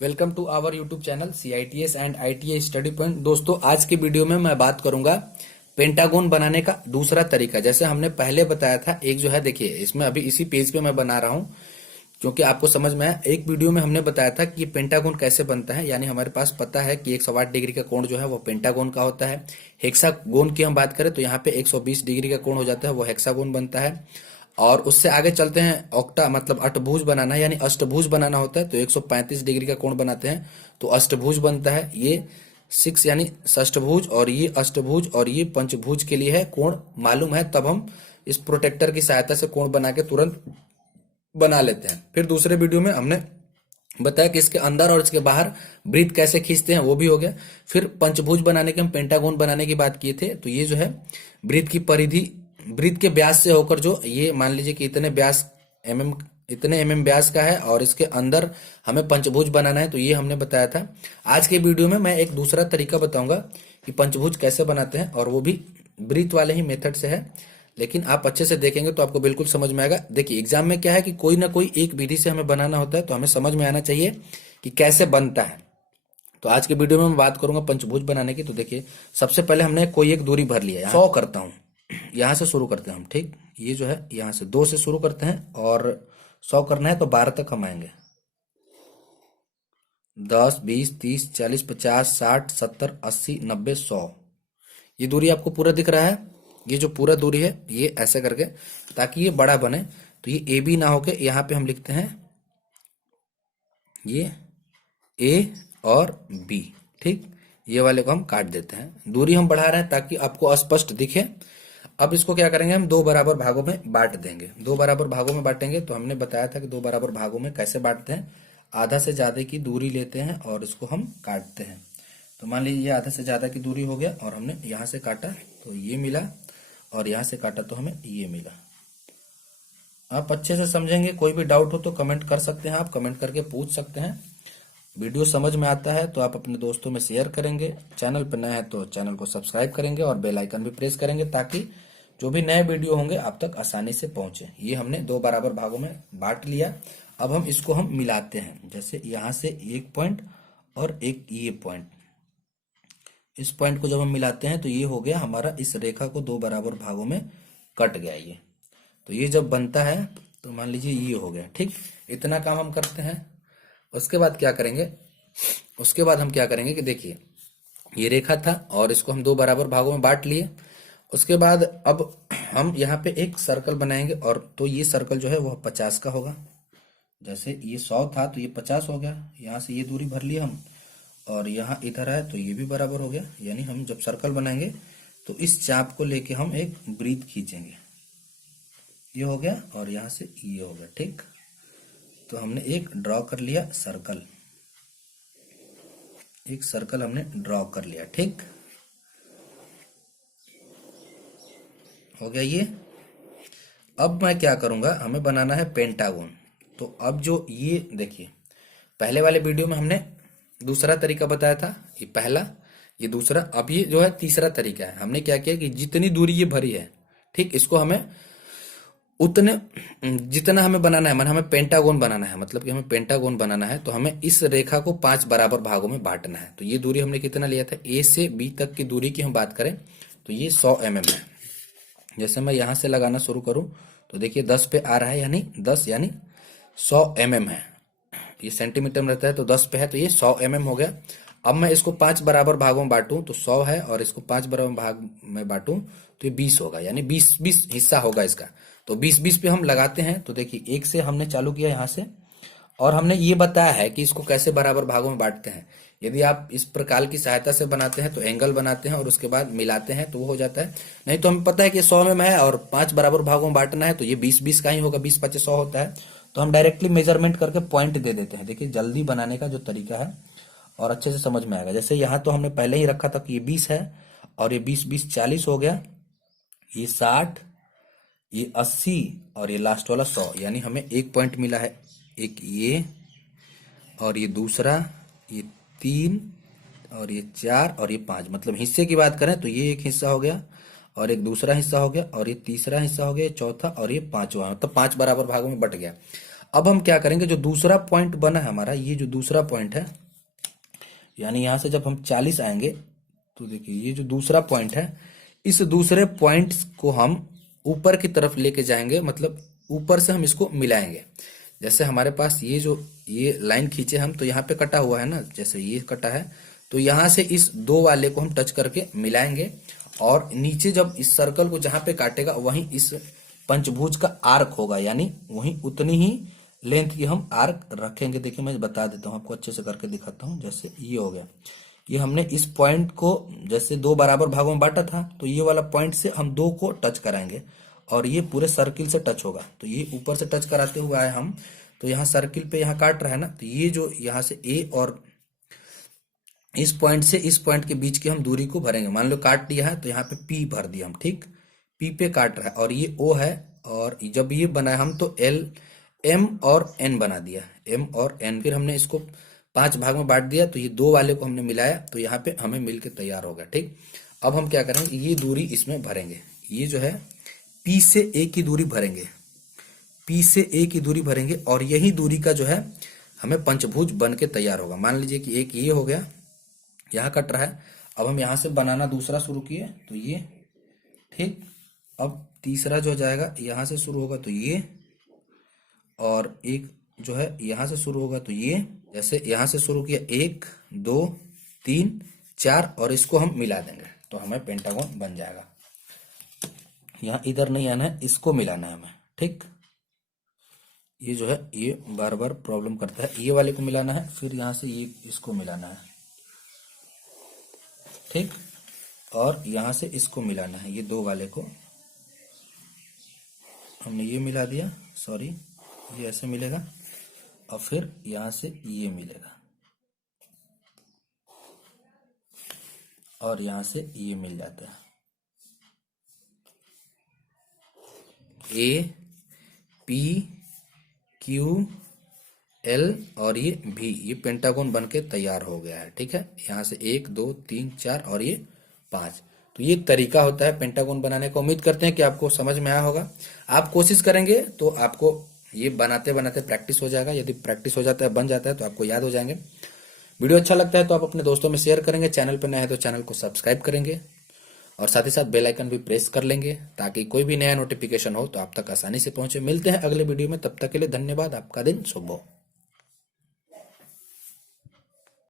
Welcome to our YouTube channel CITS and ITA study point. दोस्तों, आज के video में मैं बात करूंगा पेंटागोन बनाने का दूसरा तरीका। जैसे हमने पहले बताया था, एक जो है देखिए, इसमें अभी इसी पेज पे मैं बना रहा हूं क्योंकि आपको समझ में आया। एक वीडियो में हमने बताया था कि ये पेंटागोन कैसे बनता है, यानी हमारे पास पता है कि 108 डिग्री का कोण जो है वो पेंटागोन का होता है। हेक्सागोन की हम बात करें तो यहाँ पे 120 डिग्री का कोण हो जाता है, वो हेक्सागोन बनता है। और उससे आगे चलते हैं, ऑक्टा मतलब अष्टभुज बनाना है, यानी अष्टभुज बनाना होता है तो 135 डिग्री का कोण बनाते हैं तो अष्टभुज बनता है। ये 6 यानी षष्ठभुज, और ये अष्टभुज और ये पंचभुज के लिए है। कोण मालूम है तब हम इस प्रोटेक्टर की सहायता से कोण बना के तुरंत बना लेते हैं। फिर दूसरे वीडियो में हमने बताया कि इसके अंदर और इसके बाहर वृत्त कैसे खींचते हैं, वो भी हो गया। फिर पंचभुज बनाने के, हम पेंटागोन बनाने की बात किए थे, तो ये जो है वृत्त की परिधि, वृत्त के व्यास से होकर, जो ये मान लीजिए कि इतने व्यास इतने mm व्यास का है और इसके अंदर हमें पंचभुज बनाना है, तो ये हमने बताया था। आज के वीडियो में मैं एक दूसरा तरीका बताऊंगा कि पंचभुज कैसे बनाते हैं, और वो भी वृत्त वाले ही मेथड से है, लेकिन आप अच्छे से देखेंगे तो आपको बिल्कुल समझ में आएगा। देखिए, एग्जाम में क्या है कि कोई ना कोई एक विधि से हमें बनाना होता है, तो हमें समझ में आना चाहिए कि कैसे बनता है। तो आज के वीडियो में मैं बात करूंगा पंचभुज बनाने की। तो देखिए, सबसे पहले हमने कोई एक दूरी भर लिया है, 100 करता हूं, यहां से शुरू करते हैं हम। ठीक, ये जो है यहां से 2 से शुरू करते हैं और 100 करना है तो 12 तक हम आएंगे। 10, 20, 30, 40, 50, 60, 70, 80, 90, 100। ये दूरी आपको पूरा दिख रहा है। ये जो पूरा दूरी है, ये ऐसे करके, ताकि ये बड़ा बने, तो ये AB ना होके यहाँ पे हम लिखते हैं ये A और B। ठीक, ये वाले को हम काट देते हैं। दूरी हम बढ़ा रहे हैं ताकि आपको स्पष्ट दिखे। अब इसको क्या करेंगे, हम 2 बराबर भागों में बांट देंगे। 2 बराबर भागों में बांटेंगे तो हमने बताया था कि 2 बराबर भागों में कैसे बांटते हैं। आधा से ज्यादा की दूरी लेते हैं और इसको हम काटते हैं। तो मान लीजिए ये आधा से ज्यादा की दूरी हो गया और हमने यहाँ से काटा तो ये मिला, और यहाँ से काटा तो हमें ये मिला। आप अच्छे से समझेंगे, कोई भी डाउट हो तो कमेंट कर सकते हैं, आप कमेंट करके पूछ सकते हैं। वीडियो समझ में आता है तो आप अपने दोस्तों में शेयर करेंगे। चैनल पर नए हैं तो चैनल को सब्सक्राइब करेंगे और बेल आइकन भी प्रेस करेंगे, ताकि जो भी नए वीडियो होंगे आप तक आसानी से पहुंचे। ये हमने 2 बराबर भागों में बांट लिया। अब हम मिलाते हैं। जैसे यहाँ से एक पॉइंट और एक ये पॉइंट, इस पॉइंट को जब हम मिलाते हैं तो ये हो गया हमारा, इस रेखा को 2 बराबर भागों में कट गया ये। तो ये जब बनता है तो मान लीजिए ये हो गया। ठीक, इतना काम हम करते हैं। उसके बाद क्या करेंगे, उसके बाद हम क्या करेंगे कि देखिए, ये रेखा था और इसको हम 2 बराबर भागों में बांट लिए। उसके बाद अब हम यहाँ पे एक सर्कल बनाएंगे, और तो ये सर्कल जो है वह 50 का होगा। जैसे ये 100 था तो ये 50 हो गया। यहाँ से ये दूरी भर लिया हम, और यहाँ इधर है तो ये भी बराबर हो गया। यानी हम जब सर्कल बनाएंगे तो इस चाप को लेके हम एक वृत्त खींचेंगे। ये हो गया, और यहाँ से ये हो गया। ठीक, तो हमने एक ड्रॉ कर लिया सर्कल, एक सर्कल हमने ड्रॉ कर लिया। ठीक, हो गया ये। अब मैं क्या करूंगा, हमें बनाना है पेंटागोन। तो अब जो ये देखिए, पहले वाले वीडियो में हमने दूसरा तरीका बताया था, ये पहला, ये दूसरा। अब ये जो है तीसरा तरीका है। हमने क्या किया कि जितनी दूरी ये भरी है, ठीक, इसको हमें उतने, जितना हमें बनाना है, मतलब हमें पेंटागोन बनाना है, मतलब कि हमें पेंटागोन बनाना है तो हमें इस रेखा को 5 बराबर भागों में बांटना है। तो ये दूरी हमने कितना लिया था, A से B तक की दूरी की हम बात करें तो ये 100 mm है। जैसे मैं यहां से लगाना शुरू करूं तो देखिए 10 पे आ रहा है, यानी 10 यानी 100 mm है। ये सेंटीमीटर में रहता है तो 10 पे है तो ये 100 mm हो गया। अब मैं इसको 5 बराबर भागों में बांटूं तो 100 है, और इसको 5 बराबर भाग में बांटूं तो ये 20 होगा, यानी 20 हिस्सा होगा इसका। तो 20 पे हम लगाते हैं। तो देखिए, एक से हमने चालू किया यहाँ से, और हमने ये बताया है कि इसको कैसे बराबर भागों में बांटते हैं। यदि आप इस प्रकार की सहायता से बनाते हैं तो एंगल बनाते हैं और उसके बाद मिलाते हैं तो वो हो जाता है। नहीं तो हमें पता है कि 100 में है और 5 बराबर भागों में बांटना है तो ये 20 का ही होगा, 20 25 100 होता है। तो हम डायरेक्टली मेजरमेंट करके पॉइंट दे देते हैं। देखिए, जल्दी बनाने का जो तरीका है और अच्छे से समझ में आएगा। जैसे यहाँ तो हमने पहले ही रखा था कि ये 20 है, और ये 20 40 हो गया, ये 60, ये 80, और ये लास्ट वाला 100। यानी हमें एक पॉइंट मिला है, एक ये, और ये दूसरा, ये 3, और ये 4, और ये 5। मतलब हिस्से की बात करें तो ये एक हिस्सा हो गया, और एक दूसरा हिस्सा हो गया, और ये तीसरा हिस्सा हो गया, चौथा, और ये 5वां, मतलब 5 बराबर भागों में बट गया। अब हम क्या करेंगे, जो दूसरा पॉइंट बना है हमारा, ये जो दूसरा पॉइंट है, यानी यहां से जब हम 40 आएंगे तो देखिए ये जो दूसरा पॉइंट है, इस दूसरे पॉइंट को हम ऊपर की तरफ लेके जाएंगे, मतलब ऊपर से हम इसको मिलाएंगे। जैसे हमारे पास ये जो ये लाइन खींचे हम, तो यहाँ पे कटा हुआ है ना, जैसे ये कटा है, तो यहाँ से इस दो वाले को हम टच करके मिलाएंगे, और नीचे जब इस सर्कल को जहां पे काटेगा वहीं इस पंचभुज का आर्क होगा, यानी वहीं उतनी ही लेंथ की हम आर्क रखेंगे। देखिए मैं बता देता हूँ आपको, अच्छे से करके दिखाता हूँ। जैसे ये हो गया, ये हमने इस पॉइंट को जैसे दो बराबर भागों में बांटा था, तो ये वाला पॉइंट से हम दो को टच कराएंगे और ये पूरे सर्किल से टच होगा। तो ये ऊपर से टच कराते हुए आए हम, तो यहाँ सर्किल पे यहाँ काट रहा है ना, तो ये जो यहाँ से ए और इस पॉइंट से इस पॉइंट के बीच की हम दूरी को भरेंगे। मान लो काट दिया है तो यहाँ पे पी भर दिया हम, ठीक, पी पे काट रहा है, और ये ओ है, और जब ये बनाए हम तो एल एम और एन बना दिया, एम और एन। फिर हमने इसको 5 भाग में बांट दिया, तो ये दो वाले को हमने मिलाया, तो यहाँ पे हमें मिल के तैयार हो गया, ठीक। अब हम क्या करेंगे, ये दूरी इसमें भरेंगे, ये जो है पी से ए की दूरी भरेंगे, पी से ए की दूरी भरेंगे, और यही दूरी का जो है हमें पंचभुज बन के तैयार होगा। मान लीजिए कि एक ये हो गया, यहाँ कट रहा है, अब हम यहाँ से बनाना दूसरा शुरू किए तो ये, ठीक। अब तीसरा जो जाएगा यहाँ से शुरू होगा तो ये, और एक जो है यहाँ से शुरू होगा तो ये। जैसे यहाँ से शुरू किया 1 2 3 4, और इसको हम मिला देंगे तो हमें पेंटागन बन जाएगा। यहाँ इधर नहीं आना है, इसको मिलाना है हमें, ठीक। ये जो है ये बार बार प्रॉब्लम करता है, ये वाले को मिलाना है, फिर यहाँ से ये इसको मिलाना है, ठीक, और यहाँ से इसको मिलाना है, ये दो वाले को हमने ये मिला दिया, सॉरी ये ऐसे मिलेगा, और फिर यहाँ से ये मिलेगा, और यहाँ से ये मिल जाता है। ए पी क्यू एल और ये भी, ये पेंटागन बन के तैयार हो गया है, ठीक है। यहाँ से 1 2 3 4 और ये 5। तो ये एक तरीका होता है पेंटागन बनाने का। उम्मीद करते हैं कि आपको समझ में आया होगा। आप कोशिश करेंगे तो आपको ये बनाते बनाते प्रैक्टिस हो जाएगा। यदि प्रैक्टिस हो जाता है, बन जाता है, तो आपको याद हो जाएंगे। वीडियो अच्छा लगता है तो आप अपने दोस्तों में शेयर करेंगे। चैनल पर नए हैं तो चैनल को सब्सक्राइब करेंगे, और साथ ही साथ बेल आइकन भी प्रेस कर लेंगे, ताकि कोई भी नया नोटिफिकेशन हो तो आप तक आसानी से पहुंचे। मिलते हैं अगले वीडियो में, तब तक के लिए धन्यवाद। आपका दिन शुभ हो।